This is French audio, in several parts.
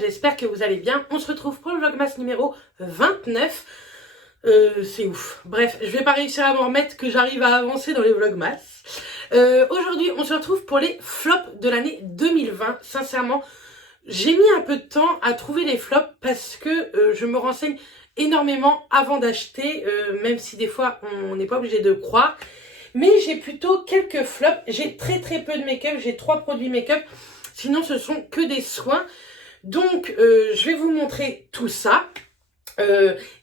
j'espère que vous allez bien. On se retrouve pour le Vlogmas numéro 29. C'est ouf. Bref, je vais pas réussir à m'en remettre que j'arrive à avancer dans les Vlogmas. Aujourd'hui, on se retrouve pour les flops de l'année 2020. Sincèrement, j'ai mis un peu de temps à trouver les flops parce que je me renseigne énormément avant d'acheter, même si des fois on n'est pas obligé de croire. Mais j'ai plutôt quelques flops. J'ai très peu de make-up. J'ai 3 produits make-up. Sinon, ce sont que des soins. Donc, je vais vous montrer tout ça.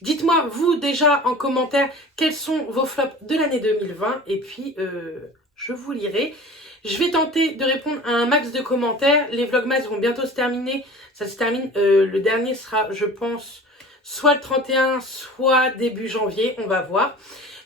Dites-moi, vous, déjà, en commentaire, quels sont vos flops de l'année 2020. Et puis, je vous lirai. Je vais tenter de répondre à un max de commentaires. Les vlogmas vont bientôt se terminer. Ça se termine. Le dernier sera, je pense, soit le 31, soit début janvier. On va voir.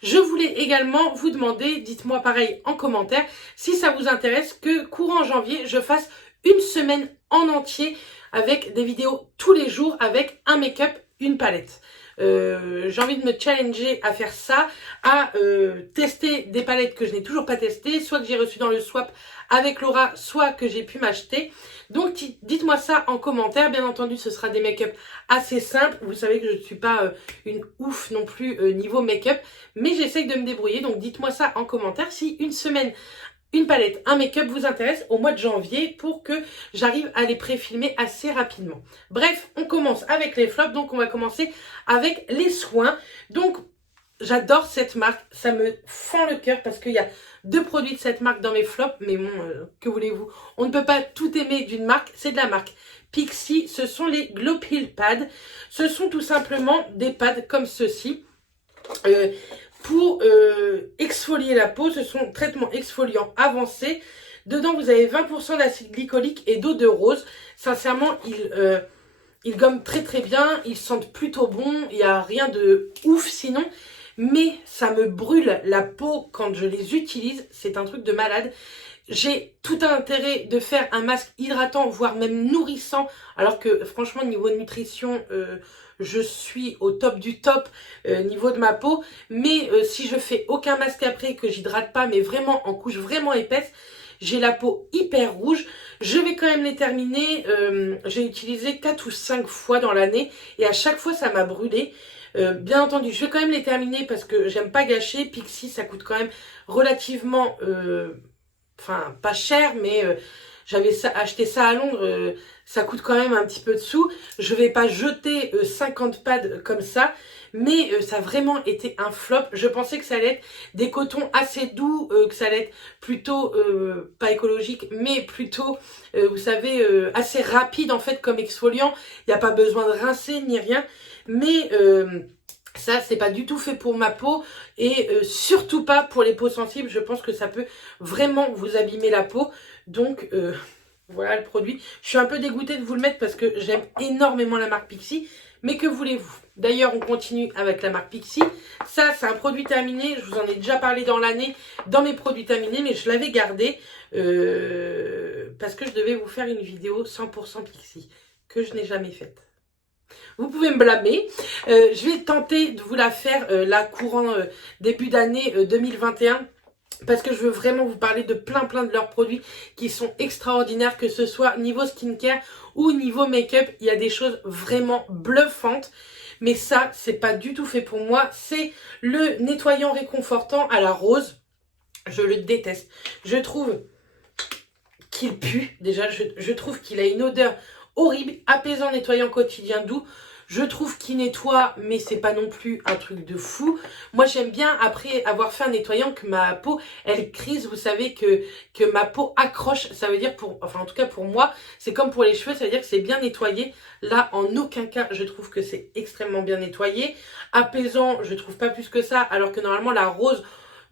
Je voulais également vous demander, dites-moi pareil en commentaire, si ça vous intéresse que courant janvier, je fasse une semaine en entier avec des vidéos tous les jours avec un make-up, une palette. J'ai envie de me challenger à faire ça, à tester des palettes que je n'ai toujours pas testées, soit que j'ai reçu dans le swap avec Laura, soit que j'ai pu m'acheter. Donc dites-moi ça en commentaire. Bien entendu, ce sera des make-up assez simples. Vous savez que je ne suis pas une ouf non plus niveau make-up, mais j'essaye de me débrouiller. Donc dites-moi ça en commentaire si une semaine, une palette, un make-up vous intéresse au mois de janvier pour que j'arrive à les pré-filmer assez rapidement. Bref, on commence avec les flops. Donc on va commencer avec les soins. Donc j'adore cette marque, ça me fend le cœur parce qu'il y a 2 produits de cette marque dans mes flops. Mais bon, que voulez-vous? On ne peut pas tout aimer d'une marque, c'est de la marque Pixi. Ce sont les Glow Peel Pads. Ce sont tout simplement des pads comme ceci. Pour exfolier la peau, ce sont traitements exfoliants avancés. Dedans, vous avez 20% d'acide glycolique et d'eau de rose. Sincèrement, ils gomment très bien. Ils sentent plutôt bon. Il n'y a rien de ouf sinon. Mais ça me brûle la peau quand je les utilise. C'est un truc de malade. J'ai tout intérêt de faire un masque hydratant, voire même nourrissant. Alors que franchement, niveau nutrition, je suis au top du top niveau de ma peau. Mais si je fais aucun masque après, que j'hydrate pas, mais vraiment en couche vraiment épaisse, j'ai la peau hyper rouge. Je vais quand même les terminer. J'ai utilisé 4 ou 5 fois dans l'année. Et à chaque fois, ça m'a brûlé. Bien entendu, je vais quand même les terminer parce que j'aime pas gâcher. Pixi, ça coûte quand même relativement... Enfin, pas cher, mais j'avais acheté ça à Londres, ça coûte quand même un petit peu de sous. Je vais pas jeter 50 pads comme ça, mais ça a vraiment été un flop. Je pensais que ça allait être des cotons assez doux, que ça allait être plutôt, pas écologique, mais plutôt, vous savez, assez rapide en fait comme exfoliant. Il n'y a pas besoin de rincer ni rien, mais... ça, c'est pas du tout fait pour ma peau et surtout pas pour les peaux sensibles. Je pense que ça peut vraiment vous abîmer la peau. Donc, voilà le produit. Je suis un peu dégoûtée de vous le mettre parce que j'aime énormément la marque Pixi. Mais que voulez-vous? D'ailleurs, on continue avec la marque Pixi. Ça, c'est un produit terminé. Je vous en ai déjà parlé dans l'année, dans mes produits terminés. Mais je l'avais gardé parce que je devais vous faire une vidéo 100% Pixi que je n'ai jamais faite. Vous pouvez me blâmer. Je vais tenter de vous la faire là courant début d'année 2021. Parce que je veux vraiment vous parler de plein de leurs produits qui sont extraordinaires. Que ce soit niveau skincare ou niveau make-up. Il y a des choses vraiment bluffantes. Mais ça, c'est pas du tout fait pour moi. C'est le nettoyant réconfortant à la rose. Je le déteste. Je trouve qu'il pue. Déjà, je trouve qu'il a une odeur horrible, apaisant, nettoyant, quotidien, doux. Je trouve qu'il nettoie, mais c'est pas non plus un truc de fou. Moi, j'aime bien, après avoir fait un nettoyant, que ma peau, elle crise. Vous savez que ma peau accroche. Ça veut dire, enfin en tout cas pour moi, c'est comme pour les cheveux, ça veut dire que c'est bien nettoyé. Là, en aucun cas, je trouve que c'est extrêmement bien nettoyé. Apaisant, je trouve pas plus que ça. Alors que normalement, la rose,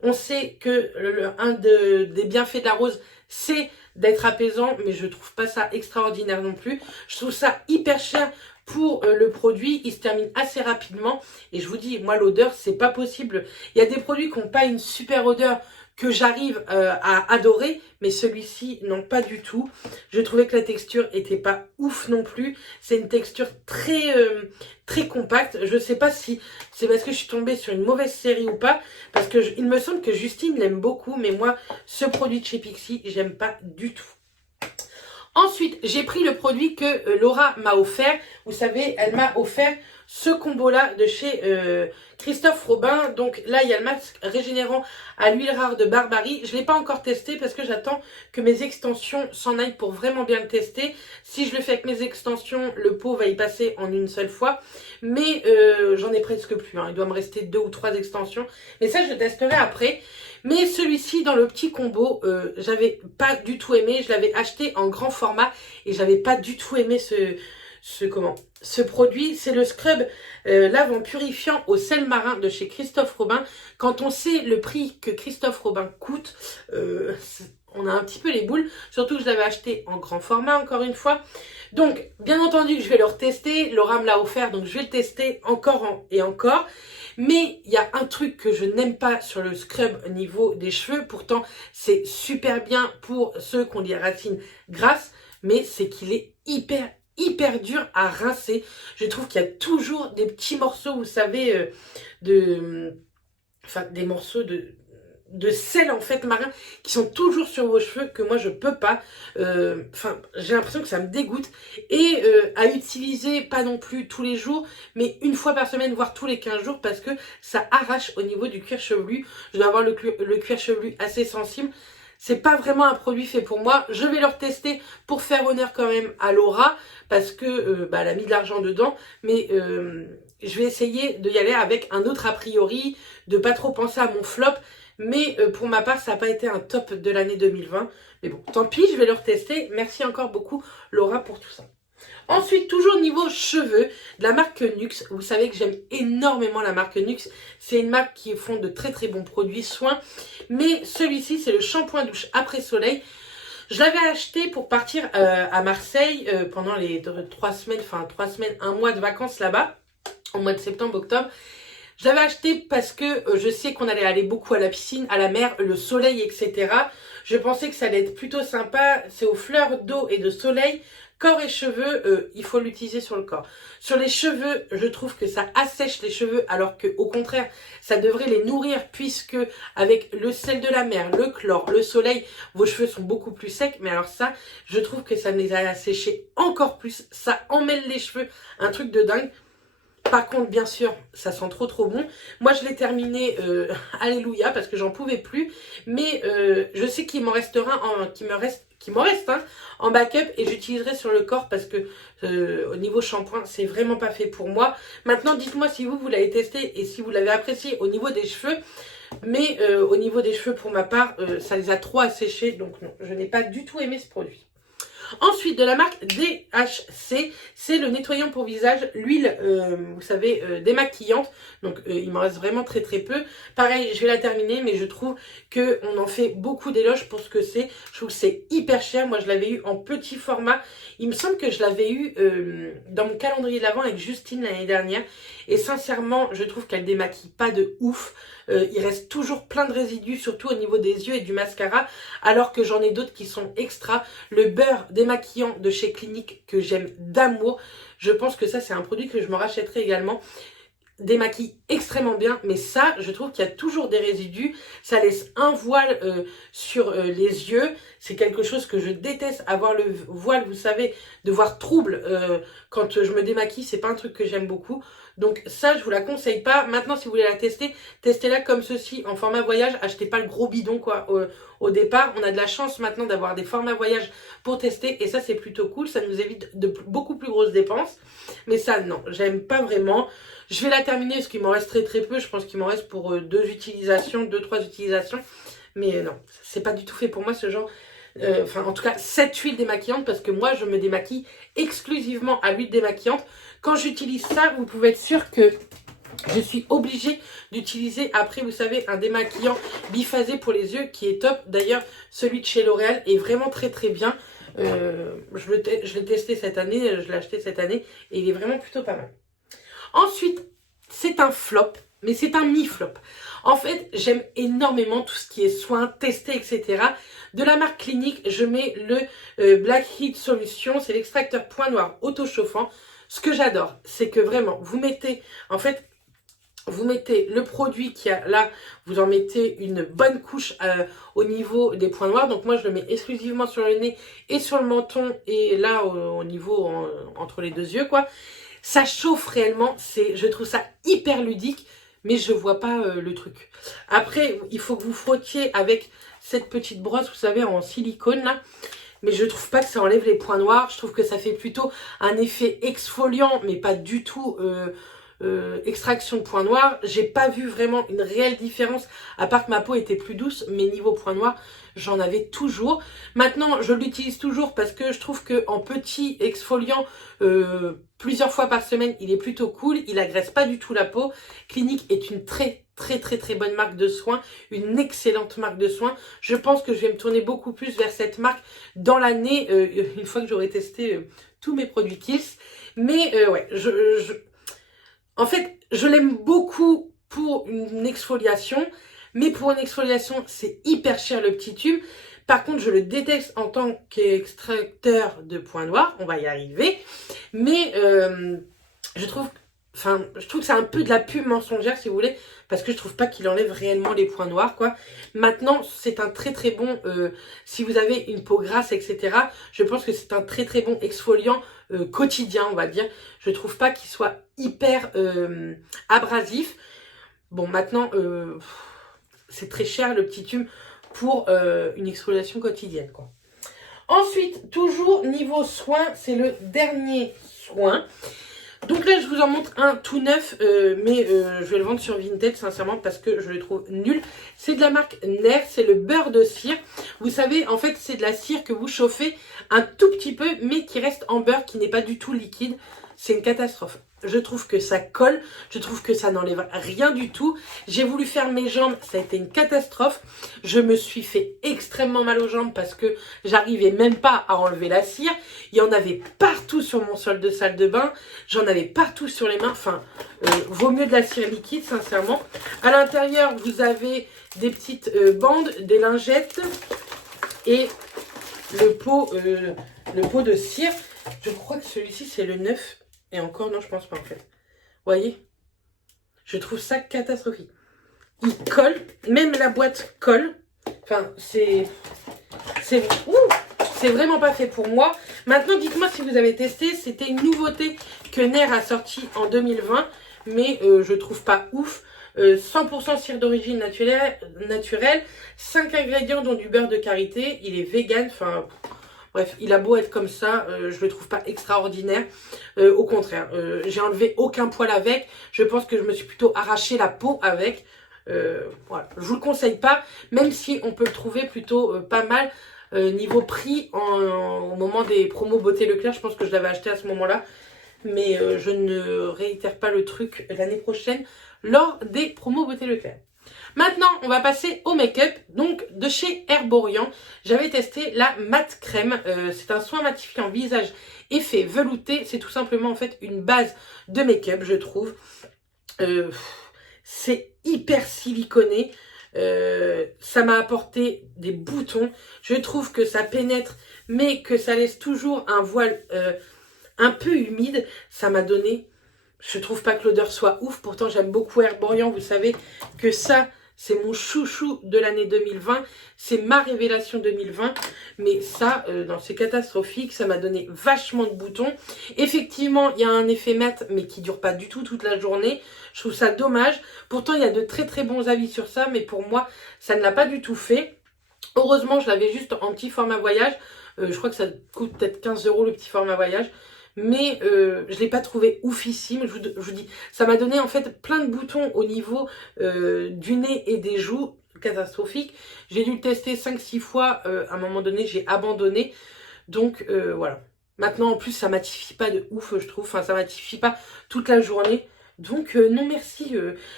on sait que un des bienfaits de la rose, c'est d'être apaisant, mais je trouve pas ça extraordinaire non plus. Je trouve ça hyper cher pour le produit. Il se termine assez rapidement et je vous dis, moi l'odeur, c'est pas possible. Il y a des produits qui n'ont pas une super odeur que j'arrive à adorer, mais celui-ci, non, pas du tout. Je trouvais que la texture était pas ouf non plus. C'est une texture très compacte. Je sais pas si c'est parce que je suis tombée sur une mauvaise série ou pas, parce que il me semble que Justine l'aime beaucoup, mais moi, ce produit de chez Pixi, j'aime pas du tout. Ensuite, j'ai pris le produit que Laura m'a offert. Vous savez, elle m'a offert ce combo-là de chez Christophe Robin. Donc là, il y a le masque régénérant à l'huile rare de Barbarie. Je ne l'ai pas encore testé parce que j'attends que mes extensions s'en aillent pour vraiment bien le tester. Si je le fais avec mes extensions, le pot va y passer en une seule fois. Mais j'en ai presque plus. Il doit me rester 2 ou 3 extensions. Mais ça, je le testerai après. Mais celui-ci, dans le petit combo, j'avais pas du tout aimé. Je l'avais acheté en grand format et j'avais pas du tout aimé ce produit. C'est le scrub lavant purifiant au sel marin de chez Christophe Robin. Quand on sait le prix que Christophe Robin coûte, on a un petit peu les boules. Surtout que je l'avais acheté en grand format, encore une fois. Donc, bien entendu que je vais le retester. Laura me l'a offert, donc je vais le tester encore et encore. Mais il y a un truc que je n'aime pas sur le scrub au niveau des cheveux. Pourtant, c'est super bien pour ceux qui ont des racines grasses. Mais c'est qu'il est hyper dur à rincer. Je trouve qu'il y a toujours des petits morceaux, vous savez, des morceaux de sel en fait marin qui sont toujours sur vos cheveux que moi je peux pas. J'ai l'impression que ça me dégoûte et à utiliser pas non plus tous les jours mais une fois par semaine voire tous les 15 jours parce que ça arrache au niveau du cuir chevelu. Je dois avoir le cuir chevelu assez sensible. C'est pas vraiment un produit fait pour moi. Je vais le retester pour faire honneur quand même à Laura parce que elle a mis de l'argent dedans. Mais je vais essayer d'y aller avec un autre a priori, de pas trop penser à mon flop. Mais pour ma part, ça n'a pas été un top de l'année 2020. Mais bon, tant pis, je vais le retester. Merci encore beaucoup Laura pour tout ça. Ensuite, toujours niveau cheveux, de la marque Nux. Vous savez que j'aime énormément la marque Nux. C'est une marque qui font de très très bons produits soins. Mais celui-ci, c'est le shampoing douche après soleil. Je l'avais acheté pour partir à Marseille pendant les 3 semaines, 1 mois de vacances là-bas, au mois de septembre-octobre. Je l'avais acheté parce que je sais qu'on allait aller beaucoup à la piscine, à la mer, le soleil, etc. Je pensais que ça allait être plutôt sympa. C'est aux fleurs d'eau et de soleil. Corps et cheveux, il faut l'utiliser sur le corps. Sur les cheveux, je trouve que ça assèche les cheveux alors que au contraire, ça devrait les nourrir puisque avec le sel de la mer, le chlore, le soleil, vos cheveux sont beaucoup plus secs. Mais alors ça, je trouve que ça me les a asséchés encore plus. Ça emmêle les cheveux, un truc de dingue. Par contre, bien sûr, ça sent trop bon. Moi, je l'ai terminé, alléluia, parce que j'en pouvais plus. Mais je sais qu'il m'en restera, qu'il m'en reste en backup et j'utiliserai sur le corps parce que au niveau shampoing, c'est vraiment pas fait pour moi. Maintenant, dites-moi si vous l'avez testé et si vous l'avez apprécié au niveau des cheveux. Mais au niveau des cheveux, pour ma part, ça les a trop asséchés. Donc non, je n'ai pas du tout aimé ce produit. Ensuite, de la marque DHC, c'est le nettoyant pour visage, l'huile, vous savez, démaquillante. Donc, il m'en reste vraiment très peu. Pareil, je vais la terminer, mais je trouve qu'on en fait beaucoup d'éloges pour ce que c'est. Je trouve que c'est hyper cher. Moi, je l'avais eu en petit format. Il me semble que je l'avais eu dans mon calendrier de l'Avent avec Justine l'année dernière. Et sincèrement, je trouve qu'elle démaquille pas de ouf. Il reste toujours plein de résidus, surtout au niveau des yeux et du mascara, alors que j'en ai d'autres qui sont extra. Le beurre démaquillant de chez Clinique que j'aime d'amour, je pense que ça c'est un produit que je me rachèterai également. Démaquille extrêmement bien, mais ça, je trouve qu'il y a toujours des résidus. Ça laisse un voile sur les yeux. C'est quelque chose que je déteste, avoir le voile, vous savez, de voir trouble quand je me démaquille. C'est pas un truc que j'aime beaucoup. Donc ça, je vous la conseille pas. Maintenant, si vous voulez la tester, testez-la comme ceci, en format voyage. Achetez pas le gros bidon, quoi, au départ. On a de la chance maintenant d'avoir des formats voyage pour tester. Et ça, c'est plutôt cool. Ça nous évite de beaucoup plus grosses dépenses. Mais ça, non, j'aime pas vraiment. Je vais la terminer parce qu'il m'en reste très peu. Je pense qu'il m'en reste pour 2-3 utilisations. Mais non, c'est pas du tout fait pour moi ce genre. En tout cas, cette huile démaquillante parce que moi, je me démaquille exclusivement à l'huile démaquillante. Quand j'utilise ça, vous pouvez être sûr que je suis obligée d'utiliser après, vous savez, un démaquillant biphasé pour les yeux qui est top. D'ailleurs, celui de chez L'Oréal est vraiment très bien. Je l'ai testé cette année, je l'ai acheté cette année et il est vraiment plutôt pas mal. Ensuite, c'est un flop, mais c'est un mi-flop. En fait, j'aime énormément tout ce qui est soins, testés, etc. De la marque Clinique, je mets le Black Heat Solution. C'est l'extracteur point noir auto-chauffant. Ce que j'adore, c'est que vraiment, vous mettez, en fait, vous mettez le produit qui a là, vous en mettez une bonne couche au niveau des points noirs. Donc moi je le mets exclusivement sur le nez et sur le menton et là au niveau entre les deux yeux quoi. Ça chauffe réellement, je trouve ça hyper ludique, mais je vois pas le truc. Après il faut que vous frottiez avec cette petite brosse, vous savez, en silicone là. Mais je trouve pas que ça enlève les points noirs. Je trouve que ça fait plutôt un effet exfoliant, mais pas du tout extraction de points noirs. J'ai pas vu vraiment une réelle différence, à part que ma peau était plus douce, mais niveau points noirs, j'en avais toujours. Maintenant, je l'utilise toujours parce que je trouve que en petit exfoliant, plusieurs fois par semaine, il est plutôt cool. Il agresse pas du tout la peau. Clinique est une très bonne marque de soins, une excellente marque de soins. Je pense que je vais me tourner beaucoup plus vers cette marque dans l'année, une fois que j'aurai testé tous mes produits Kiehl's. Mais ouais, en fait, je l'aime beaucoup pour une exfoliation, mais pour une exfoliation, c'est hyper cher le petit tube. Par contre, je le déteste en tant qu'extracteur de points noirs, on va y arriver. Mais je trouve que c'est un peu de la pub mensongère, si vous voulez, parce que je trouve pas qu'il enlève réellement les points noirs, quoi. Maintenant, c'est un très bon, si vous avez une peau grasse, etc., je pense que c'est un très bon exfoliant quotidien, on va dire. Je trouve pas qu'il soit hyper abrasif. Bon, maintenant, c'est très cher le petit tube pour une exfoliation quotidienne, quoi. Ensuite, toujours niveau soin, c'est le dernier soin. Donc là, je vous en montre un tout neuf, mais je vais le vendre sur Vinted, sincèrement, parce que je le trouve nul. C'est de la marque Nair, c'est le beurre de cire. Vous savez, en fait, c'est de la cire que vous chauffez un tout petit peu, mais qui reste en beurre, qui n'est pas du tout liquide. C'est une catastrophe. Je trouve que ça colle, je trouve que ça n'enlève rien du tout. J'ai voulu faire mes jambes, ça a été une catastrophe. Je me suis fait extrêmement mal aux jambes parce que j'arrivais même pas à enlever la cire. Il y en avait partout sur mon sol de salle de bain, j'en avais partout sur les mains. Enfin, vaut mieux de la cire liquide, sincèrement. À l'intérieur, vous avez des petites bandes, des lingettes et le pot de cire. Je crois que celui-ci, c'est le 9. Et encore, non, je pense pas en fait. Vous voyez? Je trouve ça catastrophique. Il colle, même la boîte colle. Enfin, c'est vraiment pas fait pour moi. Maintenant, dites-moi si vous avez testé. C'était une nouveauté que Nair a sorti en 2020. Mais je trouve pas ouf. 100% cire d'origine naturelle. 5 ingrédients dont du beurre de karité. Il est vegan. Enfin... Bref, il a beau être comme ça, je le trouve pas extraordinaire. Au contraire, j'ai enlevé aucun poil avec. Je pense que je me suis plutôt arraché la peau avec. Voilà, je vous le conseille pas, même si on peut le trouver plutôt pas mal niveau prix au moment des promos Beauté Leclerc. Je pense que je l'avais acheté à ce moment-là. Mais je ne réitère pas le truc l'année prochaine lors des promos Beauté Leclerc. Maintenant, on va passer au make-up, donc de chez Herborian. J'avais testé la Matte Crème. C'est un soin matifiant visage effet velouté. C'est tout simplement en fait une base de make-up, je trouve. C'est hyper siliconé. Ça m'a apporté des boutons. Je trouve que ça pénètre, mais que ça laisse toujours un voile un peu humide. Ça m'a donné... Je trouve pas que l'odeur soit ouf. Pourtant, j'aime beaucoup Herborian. Vous savez que ça... C'est mon chouchou de l'année 2020. C'est ma révélation 2020. Mais ça, non, c'est catastrophique. Ça m'a donné vachement de boutons. Effectivement, il y a un effet mat, mais qui dure pas du tout toute la journée. Je trouve ça dommage. Pourtant, il y a de très bons avis sur ça. Mais pour moi, ça ne l'a pas du tout fait. Heureusement, je l'avais juste en petit format voyage. Je crois que ça coûte peut-être 15 € le petit format voyage. Mais je ne l'ai pas trouvé oufissime, je vous dis. Ça m'a donné en fait plein de boutons au niveau du nez et des joues, catastrophique. J'ai dû le tester 5-6 fois, à un moment donné j'ai abandonné. Donc voilà. Maintenant en plus ça matifie pas de ouf je trouve, enfin ça matifie pas toute la journée. Donc non merci,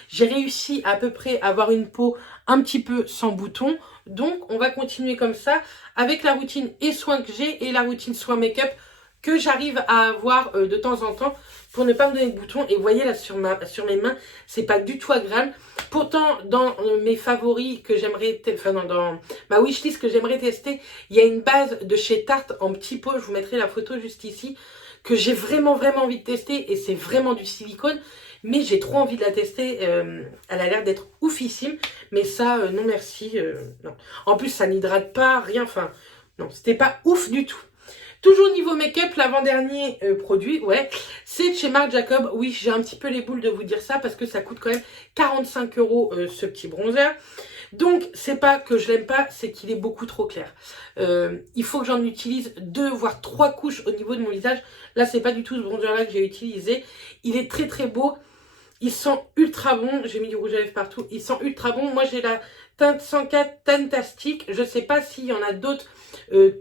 j'ai réussi à peu près à avoir une peau un petit peu sans boutons. Donc on va continuer comme ça avec la routine et soins que j'ai et la routine soins make-up que j'arrive à avoir de temps en temps pour ne pas me donner de boutons. Et vous voyez là sur mes mains, c'est pas du tout agréable. Pourtant, dans mes favoris que j'aimerais, enfin dans ma wishlist que j'aimerais tester, il y a une base de chez Tarte en petit pot. Je vous mettrai la photo juste ici. que j'ai vraiment envie de tester et c'est vraiment du silicone. Mais j'ai trop envie de la tester, elle a l'air d'être oufissime, mais ça, non merci, non. En plus, ça n'hydrate pas, rien, enfin, non, c'était pas ouf du tout. Toujours niveau make-up, l'avant-dernier produit, ouais, c'est chez Marc Jacob. Oui, j'ai un petit peu les boules de vous dire ça parce que ça coûte quand même 45 € ce petit bronzer. Donc, c'est pas que je l'aime pas, c'est qu'il est beaucoup trop clair. Il faut que j'en utilise 2 voire 3 couches au niveau de mon visage. Là, c'est pas du tout ce bronzer-là que j'ai utilisé. Il est très beau. Il sent ultra bon. J'ai mis du rouge à lèvres partout. Il sent ultra bon. Moi, j'ai la teinte 104 Fantastique. Je sais pas s'il y en a d'autres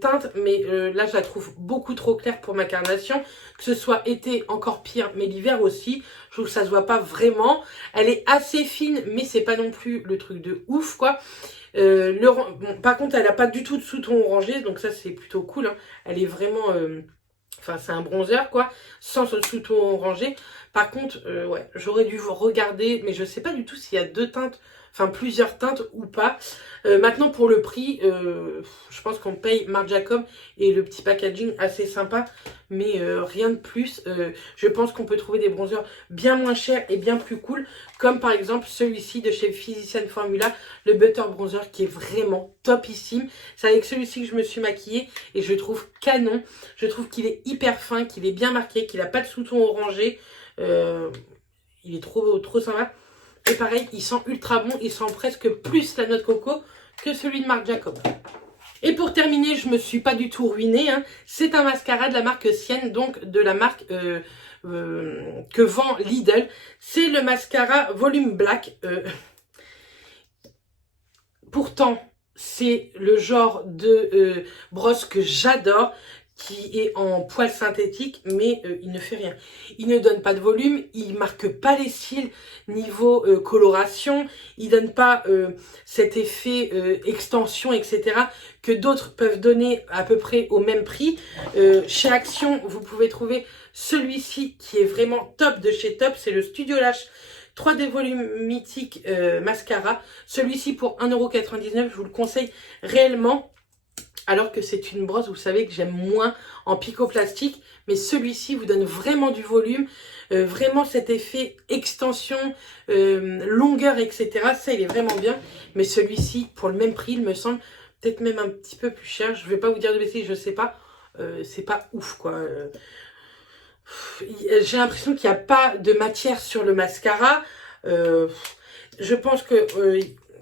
teintes, mais là, je la trouve beaucoup trop claire pour ma carnation. Que ce soit été, encore pire, mais l'hiver aussi. Je trouve que ça se voit pas vraiment. Elle est assez fine, mais c'est pas non plus le truc de ouf, quoi. Bon, par contre, elle a pas du tout de sous-ton orangé, donc ça, c'est plutôt cool, hein. Elle est vraiment... Enfin, c'est un bronzer, quoi, sans ce sous-ton orangé. Par contre, ouais, j'aurais dû vous regarder, mais je sais pas du tout s'il y a 2 teintes, enfin plusieurs teintes ou pas. Maintenant, pour le prix, je pense qu'on paye Marc Jacob et le petit packaging assez sympa, mais rien de plus. Je pense qu'on peut trouver des bronzers bien moins chers et bien plus cool, comme par exemple celui-ci de chez Physician Formula, le Butter Bronzer, qui est vraiment topissime. C'est avec celui-ci que je me suis maquillée et je le trouve canon. Je trouve qu'il est hyper fin, qu'il est bien marqué, qu'il n'a pas de sous-ton orangé. Il est trop sympa. Et pareil, il sent ultra bon, il sent presque plus la noix de coco que celui de Marc Jacob. Et pour terminer, je me suis pas du tout ruinée, hein. C'est un mascara de la marque Sienne, donc de la marque que vend Lidl. C'est le mascara Volume Black. Pourtant, c'est le genre de brosse que j'adore, qui est en poil synthétique, mais il ne fait rien. Il ne donne pas de volume, il marque pas les cils niveau coloration, il donne pas cet effet extension, etc. que d'autres peuvent donner à peu près au même prix. Chez Action, vous pouvez trouver celui-ci qui est vraiment top de chez Top, c'est le Studio Lash 3D Volume Mythique Mascara. Celui-ci pour 1,99 €, je vous le conseille réellement. Alors que c'est une brosse, vous savez que j'aime moins en picoplastique. Mais celui-ci vous donne vraiment du volume. Vraiment cet effet extension, longueur, etc. Ça, il est vraiment bien. Mais celui-ci, pour le même prix, il me semble peut-être même un petit peu plus cher. Je ne vais pas vous dire de bêtises, je ne sais pas. C'est pas ouf, quoi. J'ai l'impression qu'il n'y a pas de matière sur le mascara. Je pense que...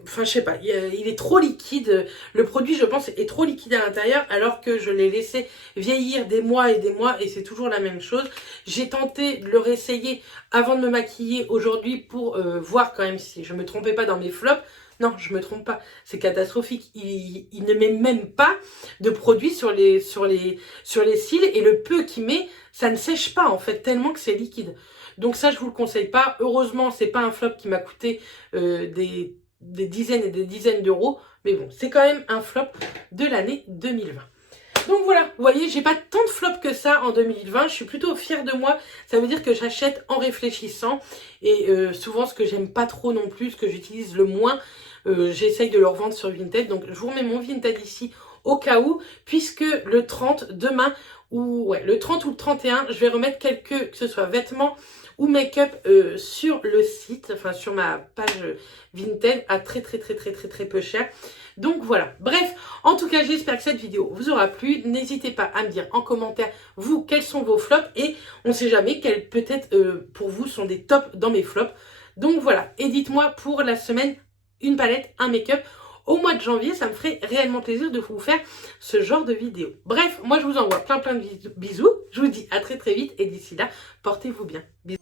Enfin, je sais pas, il est trop liquide. Le produit, je pense, est trop liquide à l'intérieur, alors que je l'ai laissé vieillir des mois et c'est toujours la même chose. J'ai tenté de le réessayer avant de me maquiller aujourd'hui pour voir quand même si je me trompais pas dans mes flops. Non, je me trompe pas, c'est catastrophique. Il ne met même pas de produit sur les cils, et le peu qu'il met, ça ne sèche pas en fait, tellement que c'est liquide. Donc ça, je vous le conseille pas. Heureusement, c'est pas un flop qui m'a coûté des dizaines et des dizaines d'euros, mais bon, c'est quand même un flop de l'année 2020. Donc voilà, vous voyez, j'ai pas tant de flops que ça en 2020, je suis plutôt fière de moi. Ça veut dire que j'achète en réfléchissant, et souvent ce que j'aime pas trop non plus, ce que j'utilise le moins, j'essaye de le revendre sur Vinted. Donc je vous remets mon Vinted ici au cas où, puisque le 30 demain, ou ouais, le 30 ou le 31, je vais remettre quelques, que ce soit vêtements ou make-up sur le site, enfin sur ma page Vinted à très peu cher. Donc voilà, bref, en tout cas j'espère que cette vidéo vous aura plu. N'hésitez pas à me dire en commentaire, vous, quels sont vos flops, et on sait jamais quels peut-être pour vous sont des tops dans mes flops. Donc voilà, et dites-moi pour la semaine, une palette, un make-up au mois de janvier, ça me ferait réellement plaisir de vous faire ce genre de vidéo. Bref, moi je vous envoie plein de bisous, je vous dis à très vite, et d'ici là, portez-vous bien. Bisous.